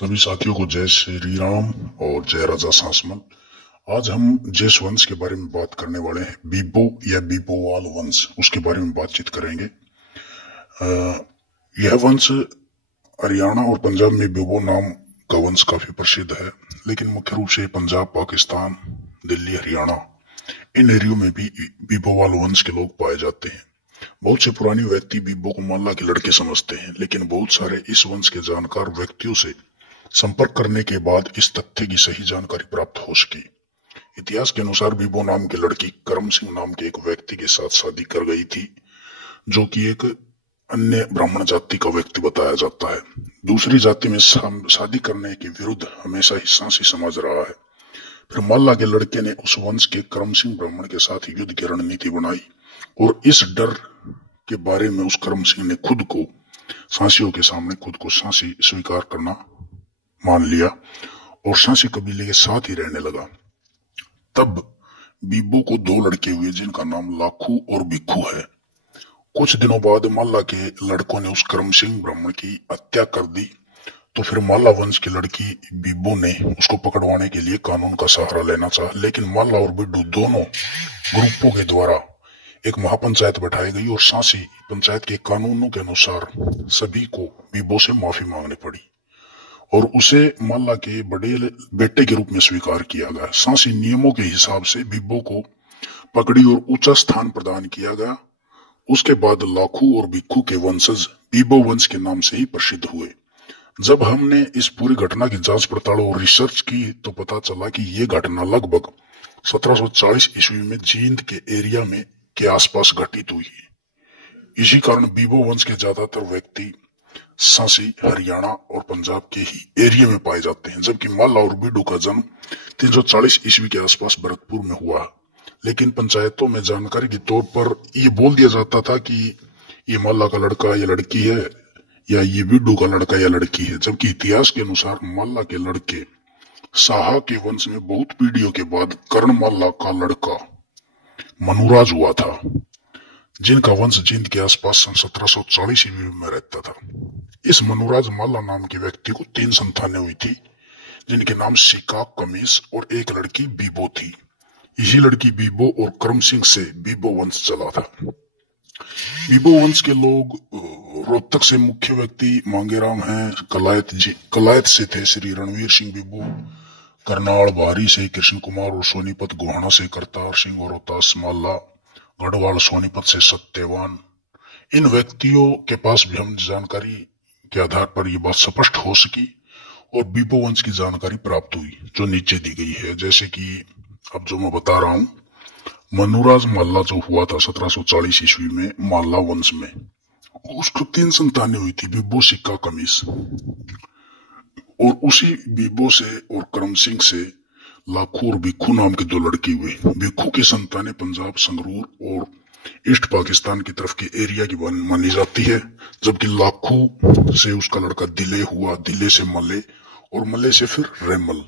सभी साथियों को जय श्री राम और जय राजा सांसमल। आज हम जैस वंश के बारे में बात करने वाले हैं। बीबो या बीबोवाल वंश, उसके बारे में बातचीत करेंगे। यह वंश हरियाणा और पंजाब में बीबो नाम का वंश काफी प्रसिद्ध है, लेकिन मुख्य रूप से पंजाब, पाकिस्तान, दिल्ली, हरियाणा इन एरियो में भी बीबोवाल वंश के लोग पाए जाते हैं। बहुत से पुराने व्यक्ति बीबो को माल्ला के लड़के समझते हैं, लेकिन बहुत सारे इस वंश के जानकार व्यक्तियों से संपर्क करने के बाद इस तथ्य की सही जानकारी प्राप्त हो सकी। इतिहास के अनुसार बीबो नाम की लड़की करम सिंह नाम के एक व्यक्ति के साथ शादी कर गई थी, जो कि एक अन्य ब्राह्मण जाति का व्यक्ति बताया जाता है। दूसरी जाति में शादी करने के विरुद्ध हमेशा ही सांसी समाज रहा है। फिर माल्ला के लड़के ने उस वंश के करम सिंह ब्राह्मण के साथ युद्ध की रणनीति बनाई और इस डर के बारे में उस करम सिंह ने खुद को सांसियों के सामने खुद को सांसी स्वीकार करना मान लिया और सांसी कबीले के साथ ही रहने लगा। तब बीबो को दो लड़के हुए, जिनका नाम लाखू और भिक्खू है। कुछ दिनों बाद माल्ला के लड़कों ने उस करम सिंह ब्राह्मण की हत्या कर दी, तो फिर माल्ला वंश की लड़की बीबो ने उसको पकड़वाने के लिए कानून का सहारा लेना चाहा, लेकिन माल्ला और बिड्डू दोनों ग्रुपों के द्वारा एक महापंचायत बैठाई गई और सांसी पंचायत के कानूनों के अनुसार सभी को बीबो से माफी मांगनी पड़ी और उसे माल्ला के बड़े बेटे के रूप में स्वीकार किया गया। सांसी नियमों के हिसाब से बीबो को पकड़ी और ऊंचा स्थान प्रदान किया गया। उसके बाद लाखू और भिक्खू के वंशज बीबो वंश के नाम से ही प्रसिद्ध हुए। जब हमने इस पूरी घटना की जांच पड़ताल और रिसर्च की तो पता चला कि ये घटना लगभग 1740 ईस्वी में जींद के एरिया में के आसपास घटित हुई। इसी कारण बीबो वंश के ज्यादातर व्यक्ति सांसी, हरियाणा और पंजाब के ही एरिया में पाए जाते हैं, जबकि माल्ला और बिड्डू का जन्म 340 ईस्वी के आसपास भरतपुर में हुआ। लेकिन पंचायतों में जानकारी के तौर पर ये बोल दिया जाता था कि ये माल्ला का लड़का या लड़की है या ये बिड्डू का लड़का या लड़की है, जबकि इतिहास के अनुसार माल्ला के लड़के साहा के वंश में बहुत पीढ़ियों के बाद कर्ण माल्ला का लड़का मनुराज हुआ था, जिनका वंश जींद के आसपास सन 1740 ईस्वी में रहता था। इस मनुराज माल्ला नाम के व्यक्ति को 3 संतानें हुई थी, जिनके नाम सिका, कमीस और एक लड़की बीबो थी। इसी लड़की बीबो और करम सिंह से बीबो वंश चला था। बीबो वंश के लोग रोहतक से मुख्य व्यक्ति मांगेराम हैं, कलायत से थे श्री रणवीर सिंह बीबो, करनाल बारी से कृष्ण कुमार और सोनीपत गोहाना से करतार सिंह और रोहतास माल्ला, गढ़वाल सोनीपत से सत्यवान। इन व्यक्तियों के पास भी हम जानकारी के आधार पर यह बात स्पष्ट हो सकी और बीबो वंश की जानकारी प्राप्त हुई, जो नीचे दी गई है। जैसे कि अब जो मैं बता रहा हूं, मनुराज माल्ला जो हुआ था 1740 ईस्वी में माल्ला वंश में, उसको 3 संतानें हुई थी, बीबो, सिक्का, कमीस। और उसी बीबो से और करम सिंह से लाखू और भिक्खू नाम के 2 लड़के हुए। भिक्खू की संतानें पंजाब, संगरूर और ईस्ट पाकिस्तान की तरफ के एरिया की मानी जाती है, जबकि लाखू से उसका लड़का दिले हुआ, दिले से मले और मले से फिर रेमल।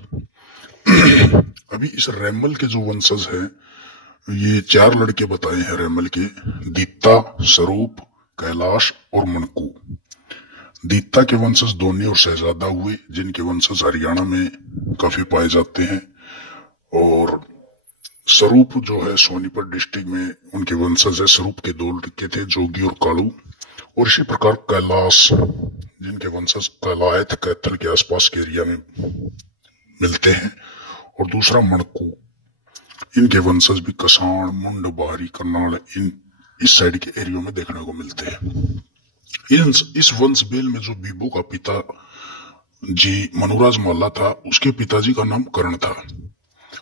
अभी इस रेमल के जो वंशज हैं, ये 4 लड़के बताए हैं रेमल के, दीप्ता, स्वरूप, कैलाश और मनकू। दीप्ता के वंशज दोनी और शहजादा हुए, जिनके वंशज हरियाणा में काफी पाए जाते हैं। और स्वरूप जो है सोनीपत डिस्ट्रिक्ट में उनके वंशज है। स्वरूप के 2 लड़के थे, जोगी और कालू। और इसी प्रकार कैलाश, जिनके वंशज कैलायत, कैथल के आसपास के एरिया में मिलते हैं। और दूसरा मणकू, इनके वंशज भी कसाण, मुंड, बाहरी, करनाल इस साइड के एरिया में देखने को मिलते हैं। इस वंश बेल में जो बीबो का पिता जी मनुराज माल्ला था, उसके पिताजी का नाम कर्ण था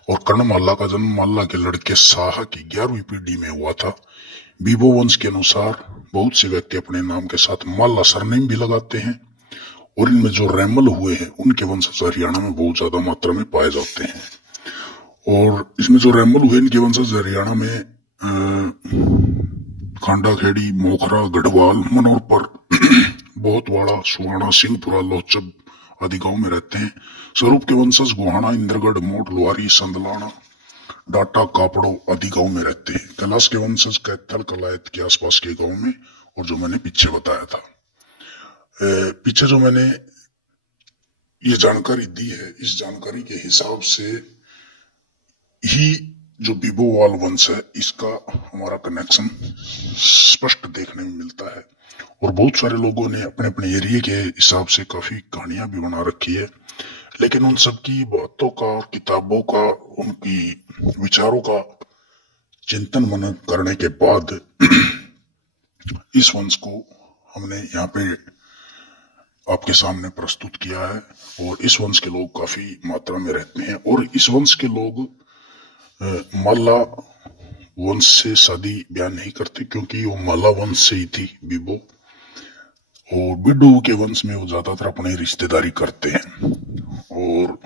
और कर्ण माल्ला का जन्म माल्ला के लड़के साहा की 11वीं पीढ़ी में हुआ था। बीबो वंश के अनुसार बहुत से व्यक्ति अपने नाम के साथ माल्ला सरनेम भी लगाते हैं और इनमें जो रेमल हुए हैं, उनके वंशज हरियाणा में बहुत ज्यादा मात्रा में पाए जाते हैं। और इसमें जो रेमल हुए, इनके वंशज हरियाणा में खांडा खेड़ी, मोखरा, गढ़वाल, मनोरपर, बहुतवाड़ा, सुहाना, सिंहपुरा, लोचब आदि गांव में रहते हैं। स्वरूप के वंशज गोहाना, इंद्रगढ़, मोट, लुआरी, संदलाना, डाटा, कापड़ो आदि गांव में रहते हैं। कैलाश के वंशज कैथल, कलायत के आसपास के गांव में, और जो मैंने पीछे बताया था। पीछे जो मैंने ये जानकारी दी है, इस जानकारी के हिसाब से ही जो बीबोवाल वंश है इसका हमारा कनेक्शन स्पष्ट देखने में मिलता है। और बहुत सारे लोगों ने अपने अपने एरिया के हिसाब से काफी कहानियां भी बना रखी है, लेकिन उन सबकी बातों का और किताबों का, उनकी विचारों का चिंतन मनन करने के बाद इस वंश को हमने यहाँ पे आपके सामने प्रस्तुत किया है। और इस वंश के लोग काफी मात्रा में रहते हैं, और इस वंश के लोग माला वंश से शादी ब्याह नहीं करते, क्योंकि वो माला वंश से ही थी बीबो, और बिड्डू के वंश में वो ज्यादातर अपनी रिश्तेदारी करते हैं। और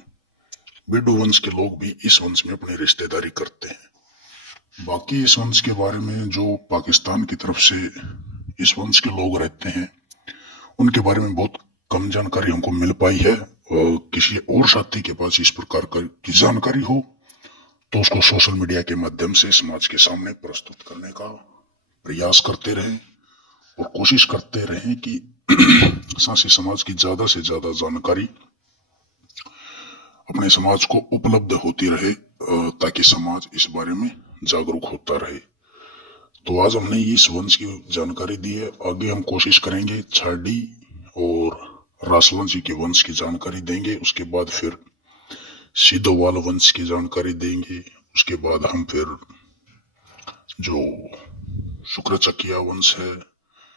बिड्डू वंश के लोग भी इस वंश में अपनी रिश्तेदारी करते हैं। बाकी इस वंश के बारे में जो पाकिस्तान की तरफ से इस वंश के लोग रहते हैं उनके बारे में बहुत कम जानकारी हमको मिल पाई है। किसी और साथी के पास इस प्रकार की जानकारी हो तो उसको सोशल मीडिया के माध्यम से समाज के सामने प्रस्तुत करने का प्रयास करते रहें, और कोशिश करते रहें कि सासी समाज की ज्यादा से ज्यादा जानकारी अपने समाज को उपलब्ध होती रहे, ताकि समाज इस बारे में जागरूक होता रहे। तो आज हमने इस वंश की जानकारी दी है, आगे हम कोशिश करेंगे छाडी और रासलान जी के वंश की जानकारी देंगे, उसके बाद फिर सिद्धोवाल वंश की जानकारी देंगे, उसके बाद हम फिर जो शुक्रचकिया वंश है,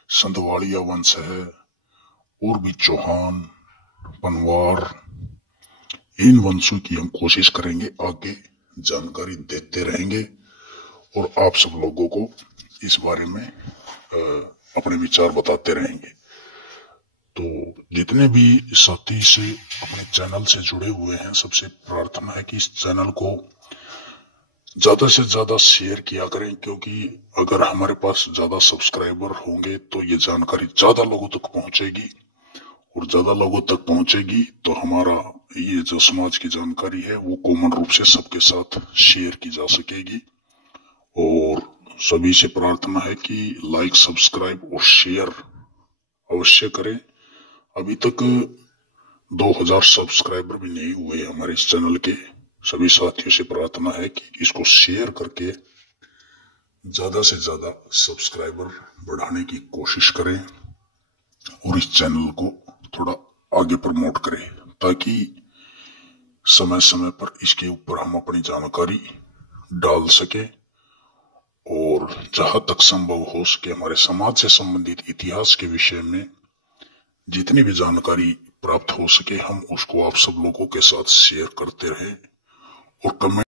संधवाड़िया वंश है, और भी चौहान, पनवार, इन वंशों की हम कोशिश करेंगे आगे जानकारी देते रहेंगे, और आप सब लोगों को इस बारे में अपने विचार बताते रहेंगे। तो जितने भी साथी से अपने चैनल से जुड़े हुए हैं, सबसे प्रार्थना है कि इस चैनल को ज्यादा से ज्यादा शेयर किया करें, क्योंकि अगर हमारे पास ज्यादा सब्सक्राइबर होंगे तो ये जानकारी ज्यादा लोगों तक पहुंचेगी, और ज्यादा लोगों तक पहुंचेगी तो हमारा ये जो समाज की जानकारी है वो कॉमन रूप से सबके साथ शेयर की जा सकेगी। और सभी से प्रार्थना है कि लाइक, सब्सक्राइब और शेयर अवश्य करें। अभी तक 2000 सब्सक्राइबर भी नहीं हुए हमारे इस चैनल के। सभी साथियों से प्रार्थना है कि इसको शेयर करके ज्यादा से ज्यादा सब्सक्राइबर बढ़ाने की कोशिश करें, और इस चैनल को थोड़ा आगे प्रमोट करें, ताकि समय समय पर इसके ऊपर हम अपनी जानकारी डाल सके, और जहां तक संभव हो सके हमारे समाज से संबंधित इतिहास के विषय में जितनी भी जानकारी प्राप्त हो सके हम उसको आप सब लोगों के साथ शेयर करते रहे, और कमेंट